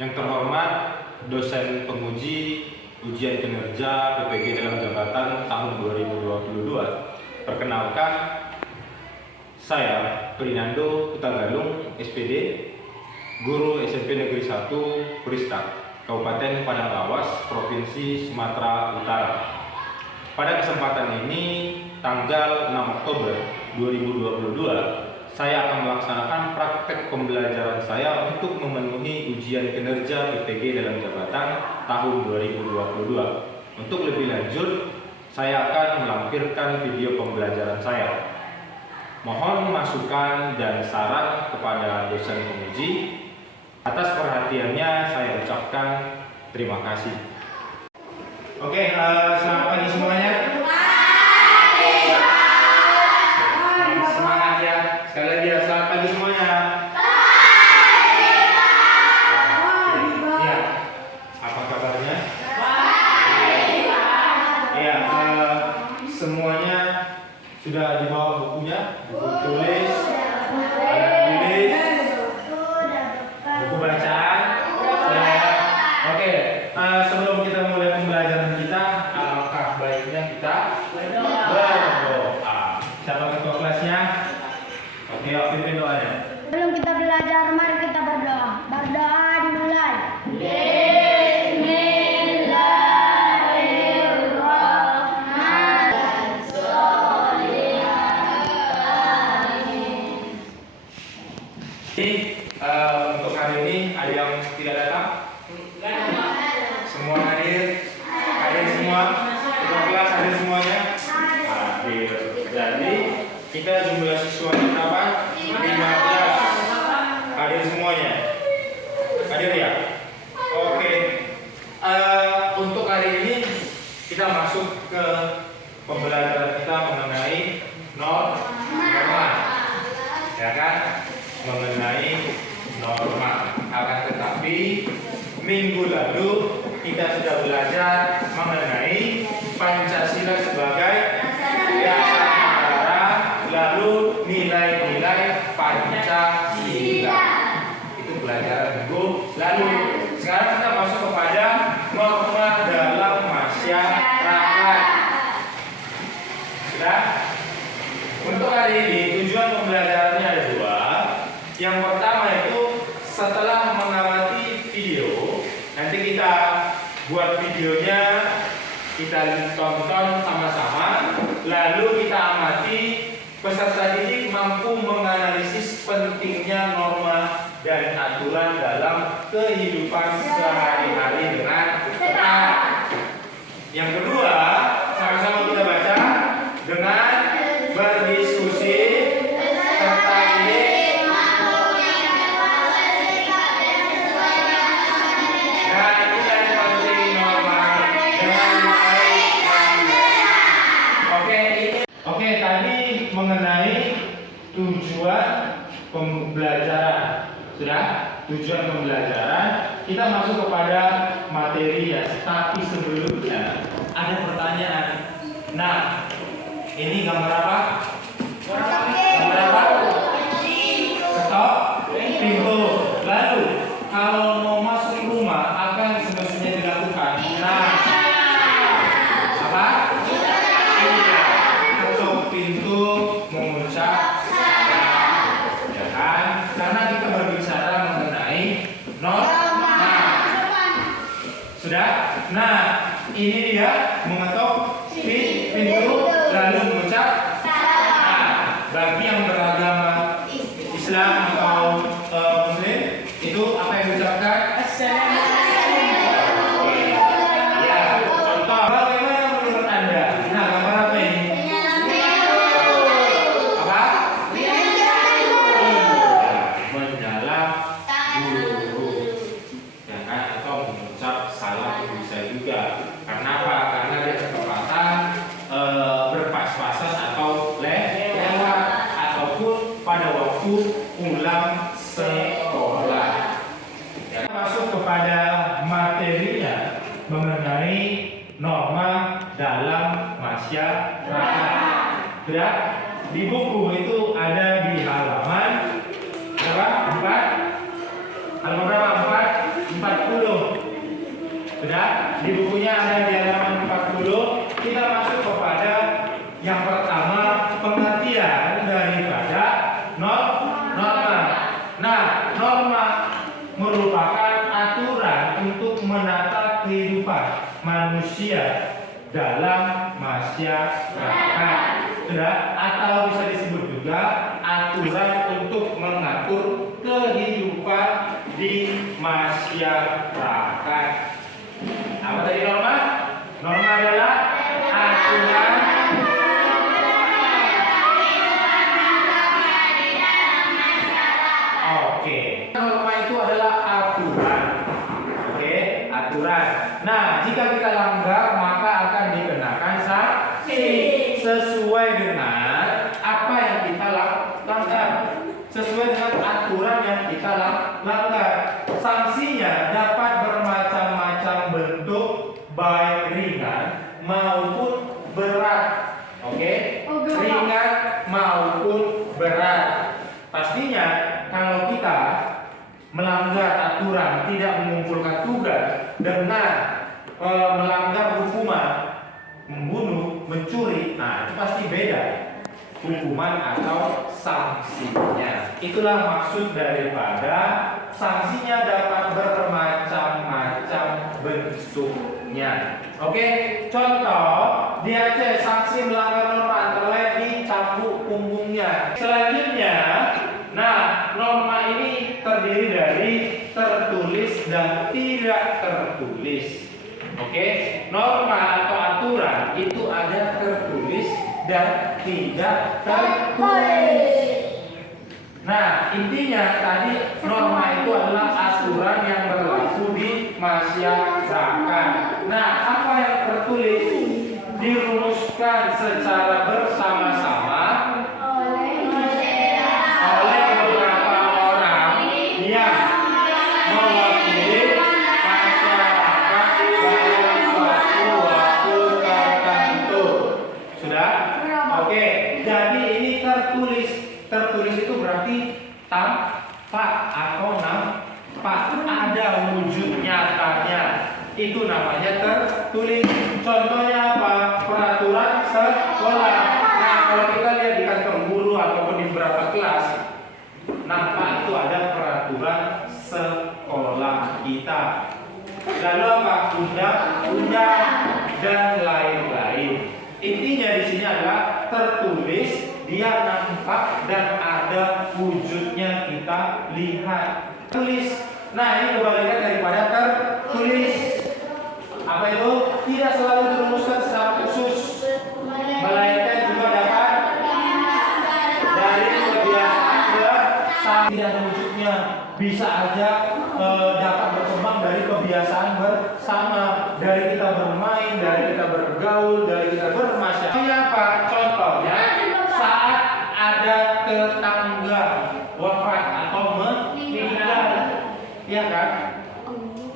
Yang terhormat dosen penguji ujian kinerja PPG dalam jabatan tahun 2022. Perkenalkan, saya Prinando Hutagalung, SPD, Guru SMP Negeri 1 Puristak, Kabupaten Padang Lawas, Provinsi Sumatera Utara. Pada kesempatan ini, tanggal 6 Oktober 2022, saya akan melaksanakan praktek pembelajaran saya untuk memenuhi ujian kinerja PPG dalam jabatan tahun 2022. Untuk lebih lanjut, saya akan melampirkan video pembelajaran saya. Mohon masukan dan saran kepada dosen penguji. Atas perhatiannya saya ucapkan terima kasih. Oke, selamat pagi semuanya. Semangat ya. Sekali lagi ya, selamat pagi semuanya. Iya. Apa kabarnya? Iya, semuanya sudah dibawa bukunya, buku tulis, alat tulis, buku bacaan. Oke, sebelum kita mulai pembelajaran kita, alangkah baiknya kita berdoa. Siapa ketua kelasnya? Oke, pimpin doanya. Sebelum kita belajar, mari kita berdoa. Berdoa dimulai. Jadi untuk hari ini ada yang tidak datang? Semua hadir? Hadir semua? Ketua kelas hadir semuanya? Hadir. Jadi kita jumlah siswanya berapa? 15. Hadir semuanya? Hadir ya? Oke. Untuk hari ini kita masuk ke pembelajaran kita mengenai norma, ya kan? Mengenai norma. Akan tetapi minggu lalu kita sudah belajar mengenai Pancasila sebagai dasar negara, lalu nilai-nilai Pancasila. Itu pelajaran minggu lalu. Sekarang kita masuk kepada norma dalam masyarakat. Sudah? Untuk hari ini tujuan pembelajarannya ada dua. Yang pertama itu setelah mengamati video, nanti kita buat videonya, kita tonton sama-sama, lalu kita amati peserta didik mampu menganalisis pentingnya norma dan aturan dalam kehidupan sehari-hari dengan tepat. Yang kedua, sama-sama kita baca dengan berdiskusi serta didik. Oke, tadi mengenai tujuan pembelajaran. Sudah? Tujuan pembelajaran. Kita masuk kepada materi ya. Tapi sebelumnya ada pertanyaan. Nah, ini gambar apa? Gambar apa? Ketok pintu. Lalu, kalau mau masuk rumah akan semestinya dilakukan. Nah, apa? Pintu mengucap salam, ya kan? Karena kita berbicara mengenai norma. Sudah? Nah, ini dia mengetok pintu lalu mengucap salam. Nah, bagi yang beragama Islam atau Muslim, itu apa yang diucapkan? Assalamualaikum. Ya, contoh. Bagaimana menurut Anda? Nah, gambar apa ini? Ulang sekolah. Kita masuk kepada materinya mengenai norma dalam masyarakat. Sudah? Di buku itu ada di halaman berapa? 4. Halaman berapa? 4. 4 Di bukunya ada di halaman 40. Kita masuk kepada yang pertama, pengertian daripada norma. Nah, norma merupakan aturan untuk menata kehidupan manusia dalam masyarakat. Sudah, atau bisa disebut juga aturan untuk mengatur kehidupan di masyarakat. Apa tadi norma? Norma adalah aturan. Oke. Norma itu adalah aturan. Oke, aturan. Nah, jika kita langgar maka akan dikenakan sanksi sesuai dengan apa yang kita langgar. Sesuai dengan aturan yang kita langgar. Sanksinya dapat bermacam-macam bentuk, baik ringan maupun berat. Oke? Ringan maupun berat. Pastinya kalau kita melanggar aturan, tidak mengumpulkan tugas dengan melanggar hukuman, membunuh, mencuri, nah itu pasti beda hukuman atau sanksinya. Itulah maksud daripada sanksinya dapat bermacam-macam bentuknya. Oke, contoh di Aceh sanksi melanggar norma antara lain dicambuk punggungnya. Selanjutnya, nah norma ini terdiri dari tertulis dan tidak tertulis. Oke, norma atau aturan itu ada tertulis dan tidak tertulis. Nah, intinya tadi norma itu adalah aturan yang berlaku di masyarakat. Nah, apa yang tertulis dirumuskan secara bersama-sama oleh beberapa orang yang mewakili masyarakat dalam suatu waktu tertentu. Sudah? Oke, jadi ini tertulis. Tertulis itu berarti tampak atau nampak, ada wujud nyatanya. Itu namanya tertulis. Contohnya apa? Peraturan sekolah. Nah, kalau kita lihat di kantor guru ataupun di beberapa kelas, nampak itu ada peraturan sekolah kita. Lalu apa? Undang-undang dan lain-lain. Intinya di sini adalah tertulis, dia nampak dan ada wujudnya kita lihat. Tulis. Nah, ini kebalikan daripada tertulis. Apa itu? Tidak selalu dirumuskan secara khusus, melainkan juga dapat dari kebiasaan bersama. Tidak ada wujudnya, bisa aja dapat berkembang dari kebiasaan bersama, dari kita bermain, dari kita bergaul, dari kita bermasyarakat. Ini apa? Contohnya saat ada tetangga wafat atau meninggal, ya kan?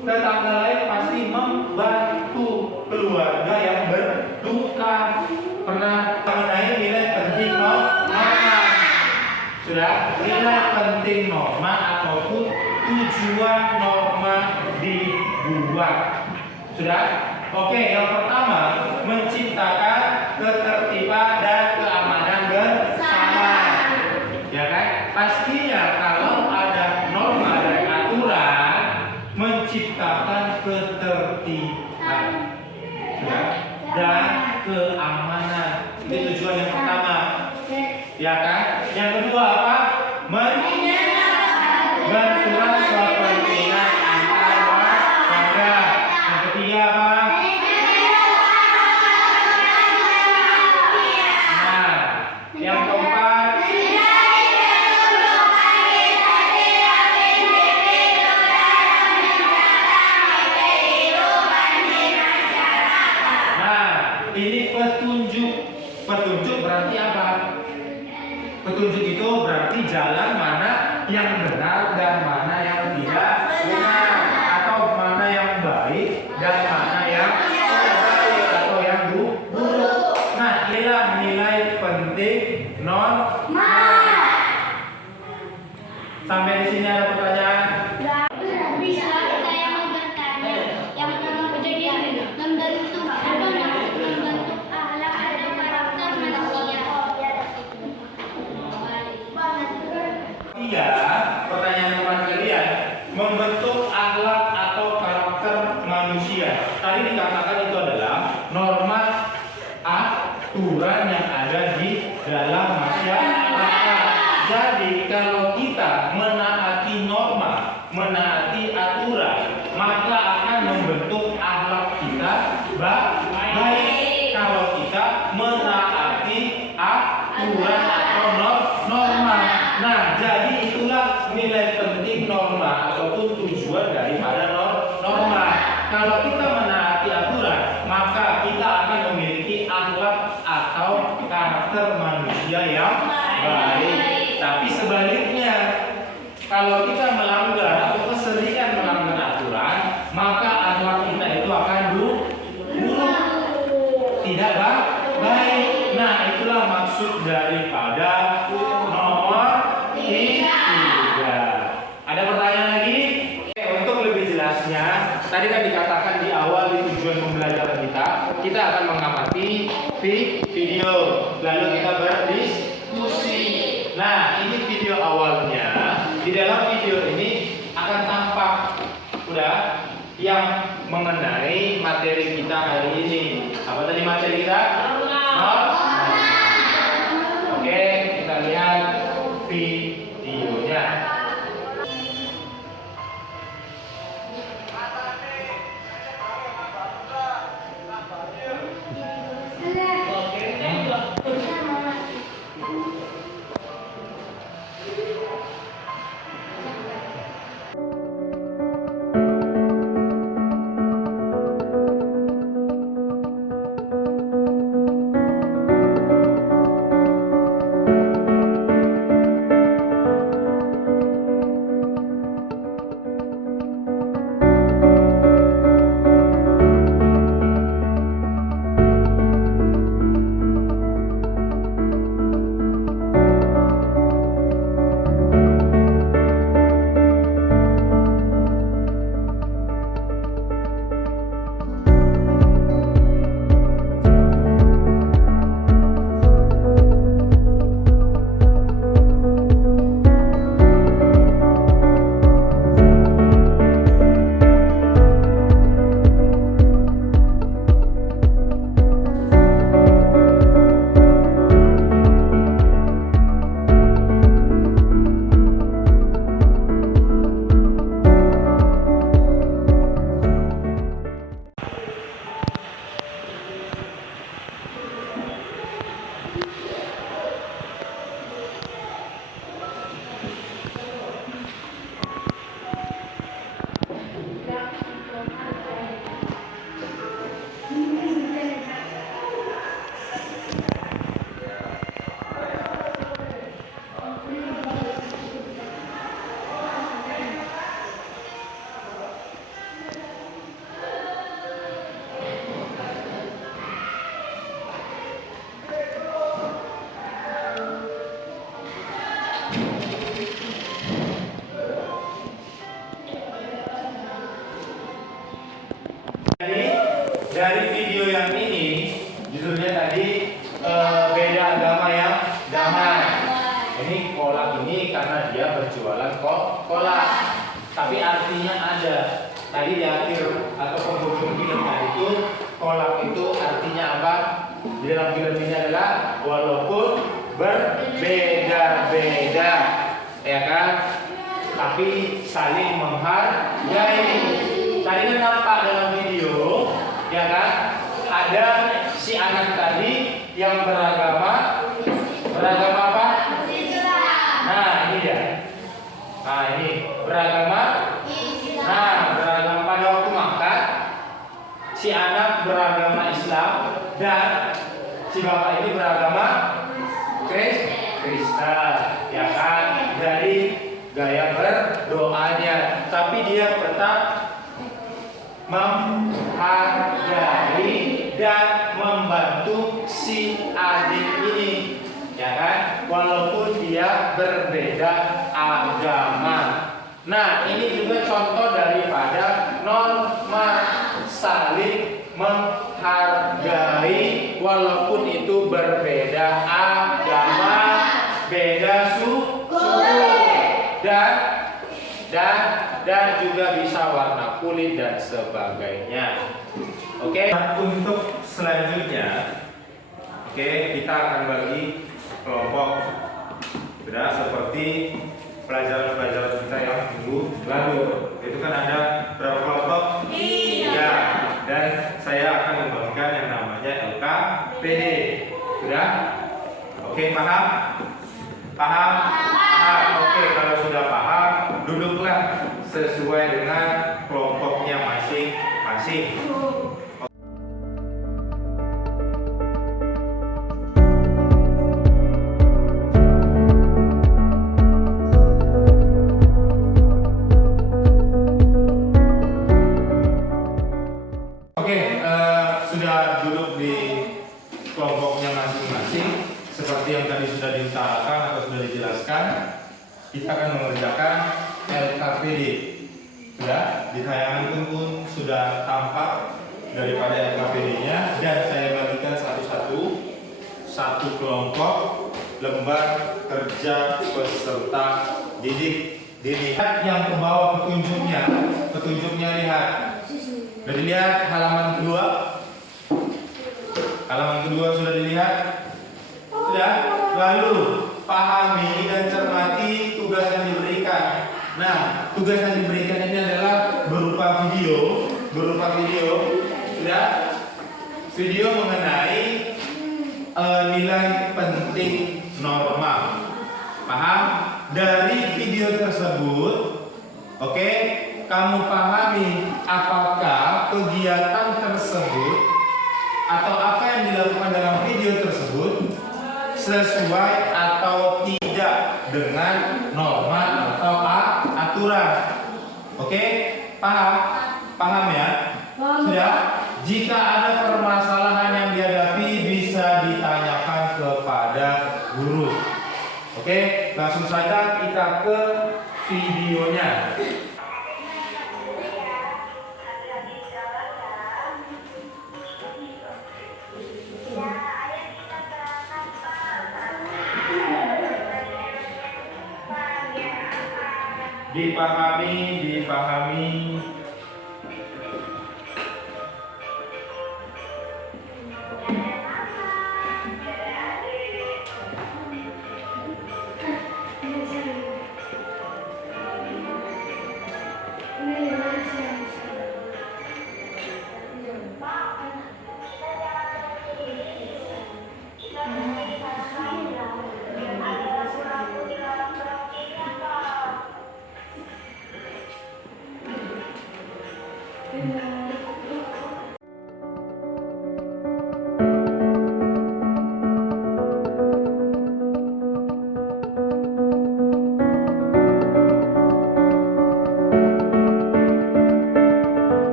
Tetangga lain pasti membantu keluarga yang berduka. Pernah mengenai nilai penting norma. Sudah, nilai penting norma ataupun tujuan norma dibuat. Sudah? Oke, yang pertama menciptakan ketertiban dan keamanan bersama. Ya kan? Pastinya kalau ada norma dan aturan menciptakan ketertiban, ya, dan keamanan. Itu tujuan yang pertama. Ya kan? Yang kedua apa? Benturan kepentingan antar warga. Yang ketiga apa? membentuk akhlak atau karakter manusia. Tadi dikatakan itu adalah norma aturan yang ada di dalam masyarakat. Jadi kalau kita menaati norma, menaati aturan, maka akan membentuk akhlak kita baik. Kalau kita menaati aturan atau norma. Nah, jadi itulah nilai penting norma ataupun tujuan daripada norma. Kalau kita menaati aturan, maka kita akan memiliki akhlak atau karakter manusia yang baik. Tapi sebaliknya, kalau kita melanggar atau keseringan melanggar aturan, maka akhlak kita itu akan buruk, tidak baik. Nah, itulah maksud daripada nomor 3. Ada pertanyaan lagi? Oke, untuk lebih jelasnya, tadi kan dikatakan di awal di tujuan pembelajaran kita akan mengamati video, lalu kita berdiskusi. Nah, ini video awalnya. Di dalam video ini akan tampak yang mengenai materi kita hari ini. Apa tadi materi kita? Oke, kita lihat videonya. Dari video yang ini, judulnya tadi beda agama yang damai. Ini kolak ini karena dia berjualan kolak, tapi artinya ada. Tadi di akhir atau penghujung film itu kolak itu artinya apa? Di dalam film ini adalah walaupun berbeda-beda, ya kan? Tapi saling menghargai. Tadi kan nampak dalam video, ya kan? Ada si anak tadi yang beragama apa? Nah, ini dia. Nah, ini beragama. Nah, beragama pada waktu makan. Si anak beragama Islam dan si bapak ini beragama Kristen, ya kan? Dari gaya berdoanya, tapi dia tetap menghargai dan membantu si adik ini, ya kan? Walaupun dia berbeda agama. Nah, ini juga contoh daripada norma saling menghargai walaupun itu berbeda agama, beda suku dan dan juga bisa warna kulit dan sebagainya. Oke, untuk selanjutnya, kita akan bagi kelompok. Sudah seperti pelajaran-pelajaran kita yang minggu lalu. Itu kan ada berapa kelompok? Iya. Dan saya akan membagikan yang namanya LKPD. Sudah? Oke, paham? Paham? Paham. Oke, kalau sudah paham, duduklah sesuai dengan kelompoknya masing-masing. Sudah duduk di kelompoknya masing-masing seperti yang tadi sudah diutarakan atau sudah dijelaskan. Kita akan mengerjakan LKPD. Sudah di tayangan pun sudah tampak daripada LKPD-nya, dan saya bagikan satu kelompok lembar kerja peserta didik. Dilihat yang ke bawah petunjuknya lihat. Sudah dilihat halaman kedua? Halaman kedua sudah dilihat? Sudah? Lalu pahami dan cermati tugas yang diberikan. Nah, tugas yang diberikan ini adalah berupa video. Sudah? Video mengenai nilai penting norma. Paham? Dari video tersebut, kamu pahami apakah kegiatan tersebut atau apa yang dilakukan dalam video tersebut sesuai atau tidak dengan norma atau aturan. Paham? Paham ya? Sudah? Jika ada permasalahan yang dihadapi bisa ditanyakan kepada guru. Langsung saja kita ke videonya. Dipahami.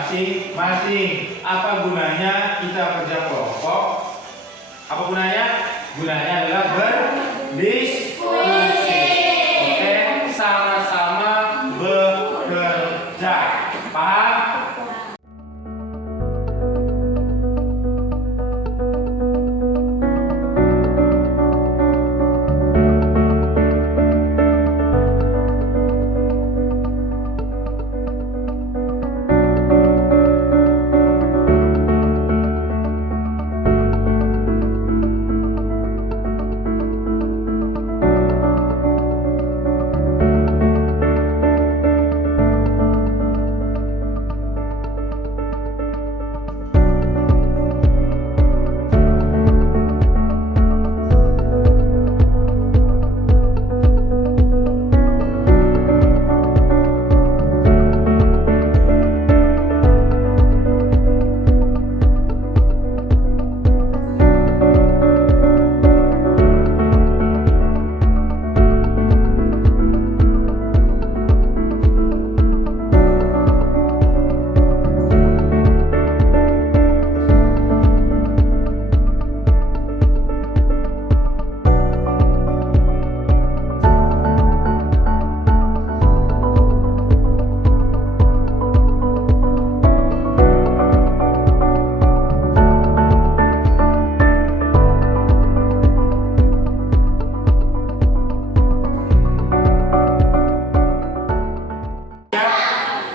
masing-masing. Apa gunanya kita kerja kelompok? Apa gunanya? Gunanya adalah berdiskusi. Oke, sama-sama bekerja. Paham?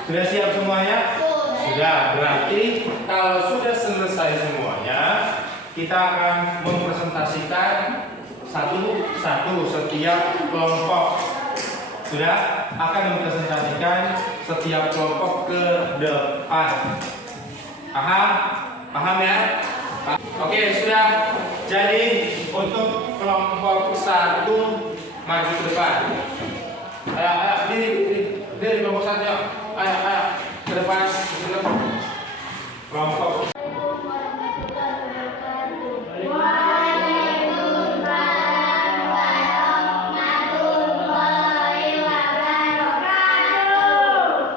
Sudah siap semuanya? Sudah, berarti kalau sudah selesai semuanya, kita akan mempresentasikan satu-satu setiap kelompok. Sudah, akan mempresentasikan setiap kelompok ke depan. Paham? Paham ya? Oke, sudah. Jadi untuk kelompok 1 maju ke depan. Ayo, diri kelompok 1 yuk. Ayo, ke depan. Kelompok.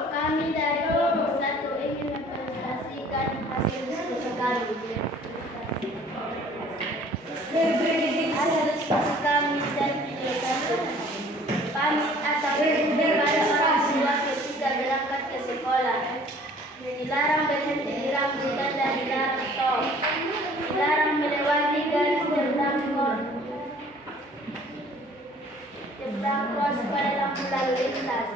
Kami dari kelompok 1 ingin mempresentasikan hasil diskusi kami. Hasil diskusi kami dan video kami. Pamit atau kepada orang tua ketika berangkat ke sekolah. Dilarang berhenti di rambutan dan dilarang stop. Dilarang melewati garis zebra cross pada lampu lalu lintas.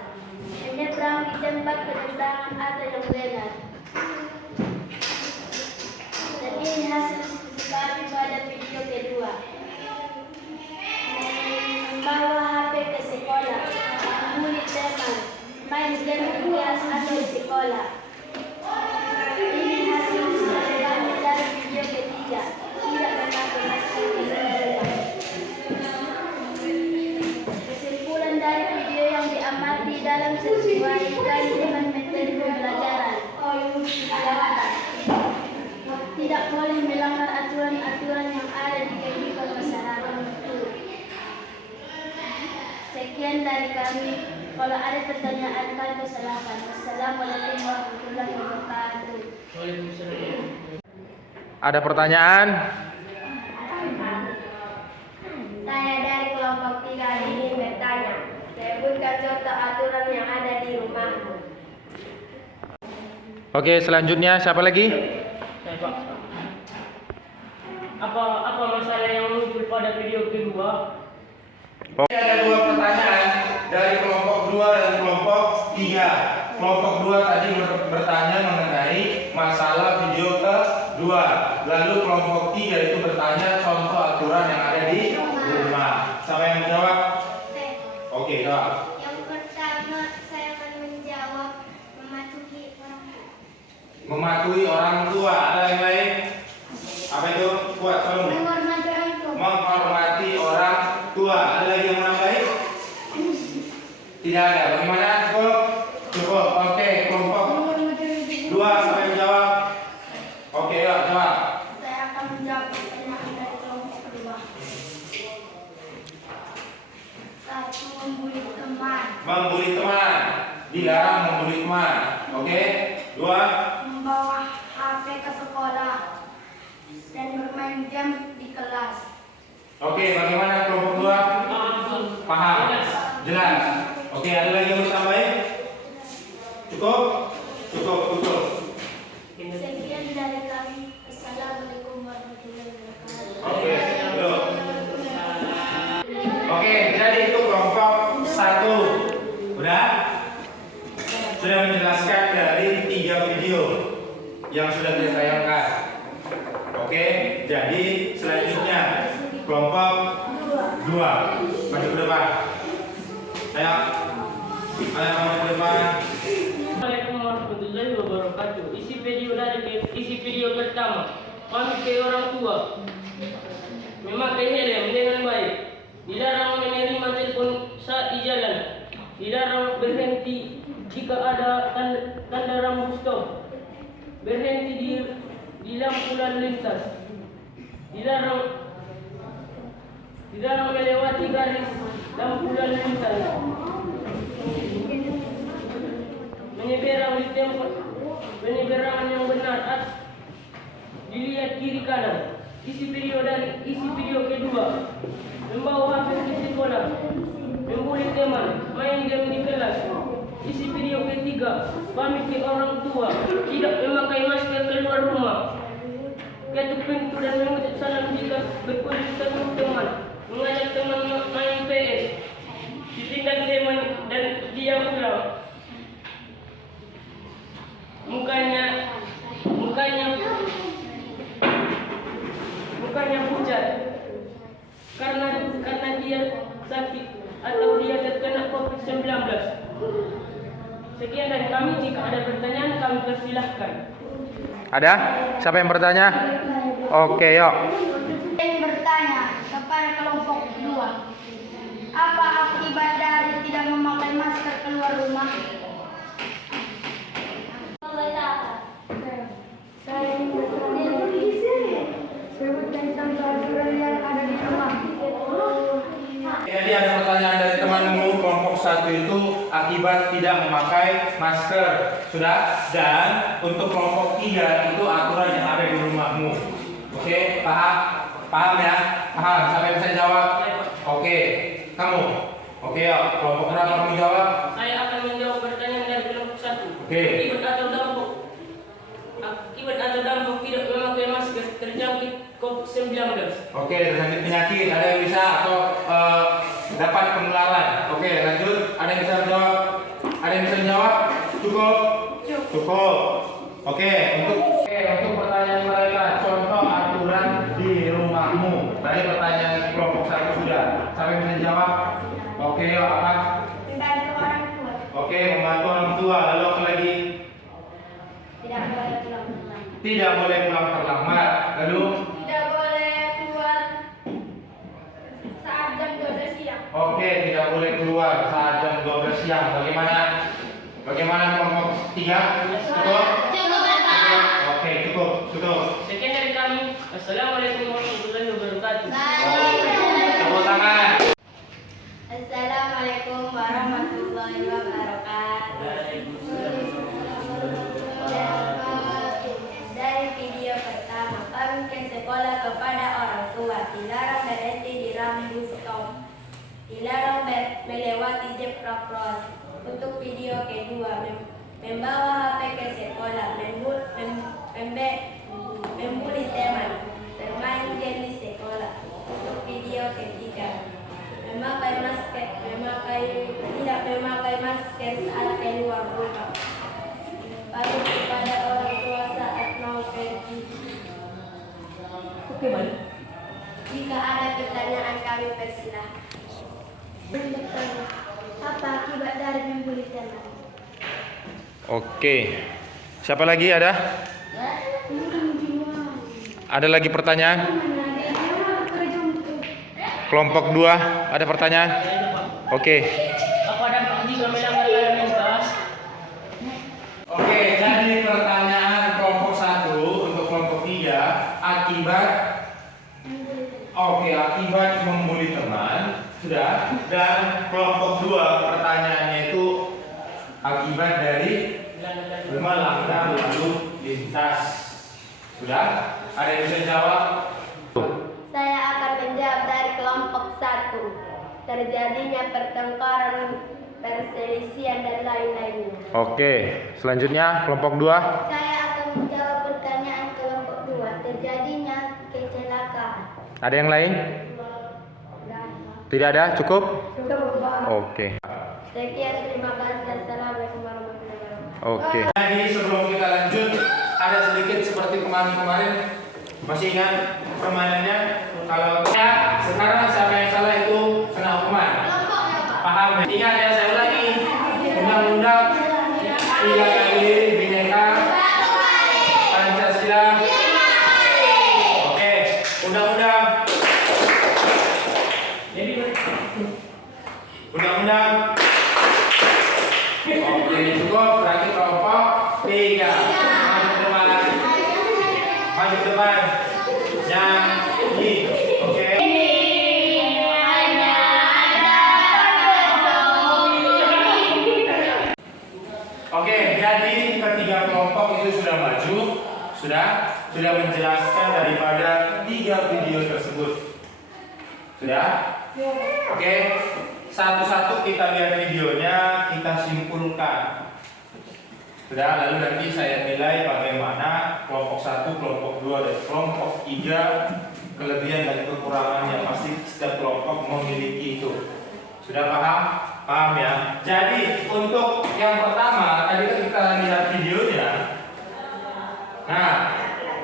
Menyeberang di tempat penyeberangan atau yang benar. Dan ini hasil diskusi kami pada video kedua. Membawa HP ke sekolah, membuli teman, main game bias atau di sekolah. Ini hasil diskusi kami dari video ketiga. Tidak memakai masker di sekolah. Kesimpulan dari video yang diamati dalam sesuaikan dengan materi pembelajaran. Tidak boleh melanggar aturan-aturan yang ada di kehidupan masyarakat. Sekian dari kami. Kalau ada pertanyaan kami silakan. Wassalamualaikum warahmatullahi wabarakatuh. Ada pertanyaan? Saya dari kelompok 3 ingin bertanya. Sebutkan contoh aturan yang ada di rumahmu. Oke, selanjutnya siapa lagi? Saya, Pak. Apa masalah yang muncul pada video kedua? Ada 2 pertanyaan dari kelompok 2 dan kelompok 3. Kelompok 2 tadi bertanya mengenai masalah video kedua. Lalu kelompok 3 itu bertanya contoh aturan yang ada di rumah. Siapa yang menjawab? Oke, jawab. Yang pertama saya akan menjawab Mematuhi orang tua. Ada yang lain? Apa itu? Kuat, tolong. menghormati orang tua. Menghormati orang tua. Ada lagi yang menambahi? Tidak ada. Bagaimana? Cukup? Cukup. Oke, kelompok 2 siapa yang menjawab? Oke, yuk jawab. Saya akan menjawab pertanyaan dari kelompok 2. 1. Membuli teman. Membuli teman. Dilarang membuli teman. Oke. 2. main game di kelas. Oke, bagaimana kelompok 2? Paham? Jelas? Oke, ada lagi yang mau ditambahin? Cukup? Cukup. Sekian dari kami. Assalamualaikum warahmatullahi wabarakatuh. Oke, yuk. Oke, jadi itu kelompok 1. Udah? Sudah menjelaskan dari 3 video yang sudah saya tayangkan. Oke, jadi selanjutnya kelompok 2. Maju ke depan. Ayo maju ke depan. Assalamualaikum warahmatullahi wabarakatuh. Isi video pertama, pamit ke orang tua. Memakai helm dengan baik. Dilarang menerima telepon saat di jalan. Dilarang berhenti jika ada tanda rambu stop. Berhenti di lampu lalu lintas. Dilarang melewati garis lampu lalu lintas. Menyeberang di tempat penyeberangan yang benar. Dilihat kiri kanan. Isi video kedua, membawa HP ke sekolah, membuli teman, main game di kelas. Isi video ketiga, pamit ke orang tua, tidak memakai masker keluar rumah, ketuk pintu dan mengucap salam jika berkunjung ketemu teman, mengajak teman main PS, ditindak teman dan dia pulang. Mukanya pucat karena dia sakit atau dia terkena COVID-19. Sekian dari kami. Jika ada pertanyaan kami persilahkan. Ada? Siapa yang bertanya? Oke, yuk. Yang bertanya kepada kelompok 2. Apa akibat dari tidak memakai masker keluar rumah? Saya ingin bertanya, sebutkan contoh aturan yang ada di rumah. Jadi ada pertanyaan dari temanmu kelompok 1 itu akibat tidak memakai masker, sudah? Dan untuk kelompok 3 itu aturan yang ada di rumahmu. Oke, paham? Paham ya? Paham? Siapa yang bisa jawab? Oke, kamu. Oke, ya. Kelompok berapa kamu jawab? Saya akan menjawab pertanyaan dari kelompok 1. Oke. Akibat atau dampak tidak memakai masker terjangkit COVID-19. Oke, terjangkit penyakit. Ada yang bisa atau dapat penularan? Oke, lanjut. Ada yang bisa menjawab? Ada yang bisa menjawab? Cukup? Cukup. Oke, untuk pertanyaan mereka, contoh aturan di rumahmu. Tadi pertanyaan kelompok 1 sudah. Siapa yang bisa jawab? Oke, apa? Membantu orang tua. Oke, membantu orang tua. Lalu apa lagi? Tidak boleh pulang terlambat. Tidak boleh pulang terlambat. Lalu? Tidak boleh keluar saat jam 12 siang. Oke, tidak boleh keluar saat jam 12 siang. Bagaimana kelompok 3? Cukup? Oke, cukup. Sekian dari kami. Assalamualaikum warahmatullahi wabarakatuh. Tepuk tangan. Assalamualaikum warahmatullahi wabarakatuh. Dari video pertama, pamit ke sekolah kepada orang tua. Dilarang berhenti di rambu stop. Dilarang melewati zebra cross. Untuk video kedua, membawa HP ke sekolah, membuli teman, bermain game di sekolah. Untuk video ketiga, tidak memakai masker saat keluar rumah. Pamit kepada orang tua saat mau pergi. Oke, baik. Jika ada pertanyaan kami persilahkan. Apa akibat dari membuli teman? Oke. Siapa lagi ada? Ada lagi pertanyaan? Kelompok 2 ada pertanyaan? Oke. Apa dampak jika melanggar lalu lintas? Oke, jadi pertanyaan kelompok 1 untuk kelompok 3 akibat membuli teman, sudah. Dan kelompok 2 pertanyaannya itu akibat dari melanggar lalu lintas. Sudah? Ada yang bisa jawab? Saya akan menjawab dari kelompok 1. Terjadinya pertengkaran, perselisihan dan lain-lainnya. Oke, selanjutnya kelompok 2. Saya akan menjawab pertanyaan kelompok 2. Terjadinya kecelakaan. Ada yang lain? Tidak ada? Cukup? Oke. Sekian, terima kasih. Assalamualaikum warahmatullahi wabarakatuh. Oke. Jadi sebelum kita lanjut, ada sedikit seperti kemarin-kemarin. Masih ingat permainannya? Kalau ya, sekarang siapa yang salah itu kena hukuman. Paham? Ingat ya, saya ulangi. Undang-undang 3 kali Bhinneka Pancasila. Oke, undang-undang. Undang-undang. Oke, cukup. Berarti kelompok 3. Maju ke depan. Maju ke depan. Nyanyi. Oke. Oke, jadi ketiga kelompok itu sudah maju, sudah menjelaskan daripada 3 video tersebut. Sudah? Oke. Satu-satu kita lihat videonya, kita simpulkan. Sudah, lalu nanti saya nilai bagaimana kelompok 1, kelompok 2, dan kelompok 3 kelebihan dan kekurangan yang pasti setiap kelompok memiliki itu. Sudah paham? Paham ya? Jadi untuk yang pertama, tadi kan kita lihat videonya. Nah,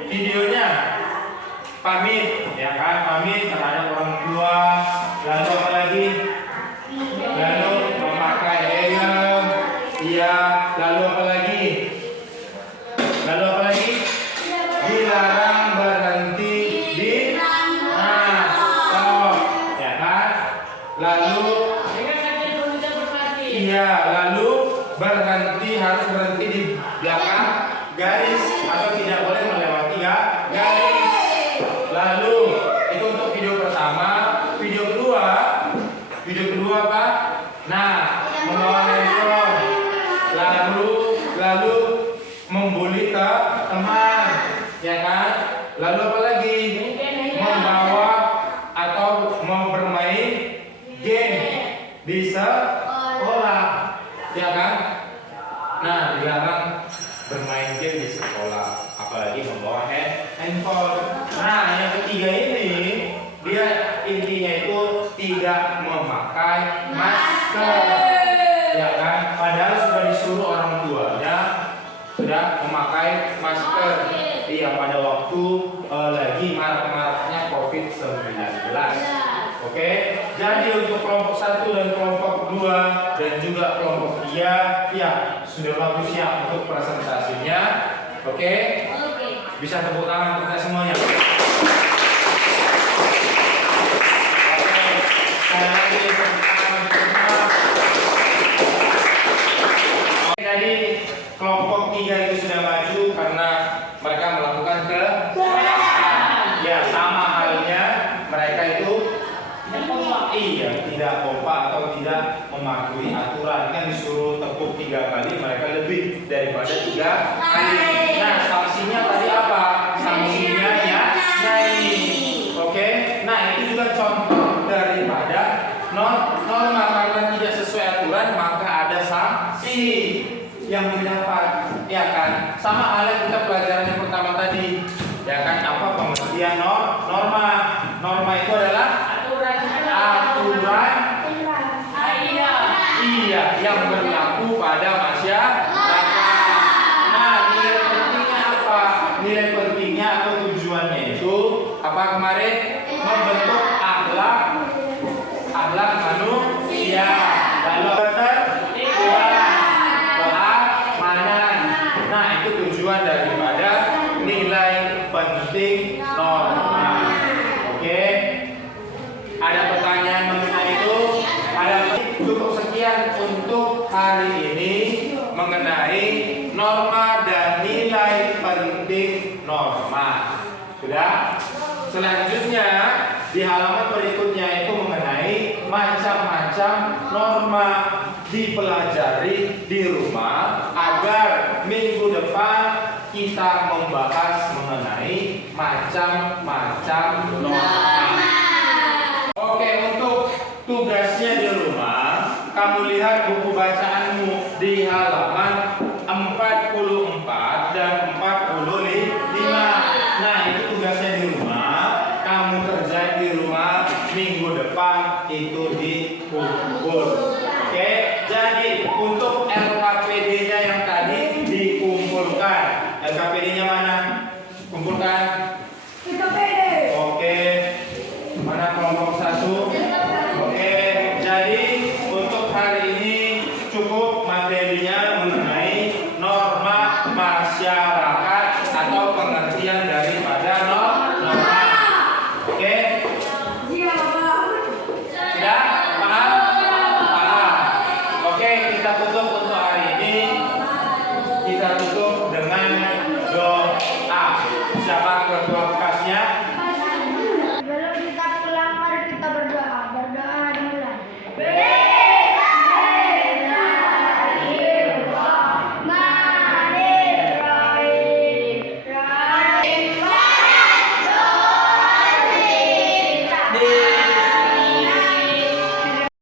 videonya pamit, ya kan? Pamit terhadap orang tua, lalu apa lagi? Lalu memakai helm, iya. Lalu apa lagi? Lalu apa lagi? Dilarang berhenti di stop, ya kan? Lalu iya, lalu berhenti harus berhenti di belakang garis atau tidak boleh melewati garis. Lalu itu untuk video pertama. Video kedua apa? Nah, membawa handphone. Lalu membuli ke teman, ya kan? Lalu apa lagi? Membawa atau mau bermain game di sekolah, ya kan? Nah, dilarang bermain game di sekolah, apalagi membawa handphone. Nah, yang ketiga ini dia intinya itu tidak memakai masker, ya kan? Padahal sudah disuruh orang tuanya sudah memakai masker. Iya, pada waktu lagi marak-maraknya COVID-19. Oke, jadi untuk kelompok 1 dan kelompok 2 dan juga kelompok 3, ya sudah bagus ya untuk presentasinya. Oke, bisa tepuk tangan untuk kita semuanya. Jadi kelompok 3 itu sudah maju karena mereka melakukan ya sama halnya mereka itu tidak kompak atau tidak mematuhi aturan. Kan disuruh tepuk 3 kali, mereka lebih daripada 3 kali. Nah, sanksinya tadi apa? Sanksinya ya nyanyi. Oke, nah itu juga contoh daripada norma. Karena tidak sesuai aturan maka ada sanksi yang didapat, ya kan? Sama halnya kita pelajaran yang pertama tadi, ya kan? Apa pengertian norma? Norma itu adalah aturan yang berlaku pada masyarakat. Nah, nilai pentingnya apa? Nilai pentingnya atau tujuannya itu apa kemarin? Membentuk akhlak manusia. Lalu keamanan. Nah, itu tujuan daripada nilai penting norma. Oke? Ada pertanyaan mengenai itu? Cukup sekian untuk hari ini mengenai norma dan nilai penting norma. Sudah? Selanjutnya di halaman berikutnya itu mengenai macam-macam norma dipelajari di rumah agar minggu depan kita membahas mengenai macam-macam buku bacaanmu di halaman 44 dan 45. Nah, itu tugasnya di rumah. Kamu kerjain di rumah, minggu depan itu dikumpul. Oke, jadi untuk LKPD-nya yang tadi dikumpulkan. LKPD-nya mana? Kumpulkan. Oke, mana kelompok 1? Oke, jadi untuk hari ini cukup materinya mengenai norma masyarakat atau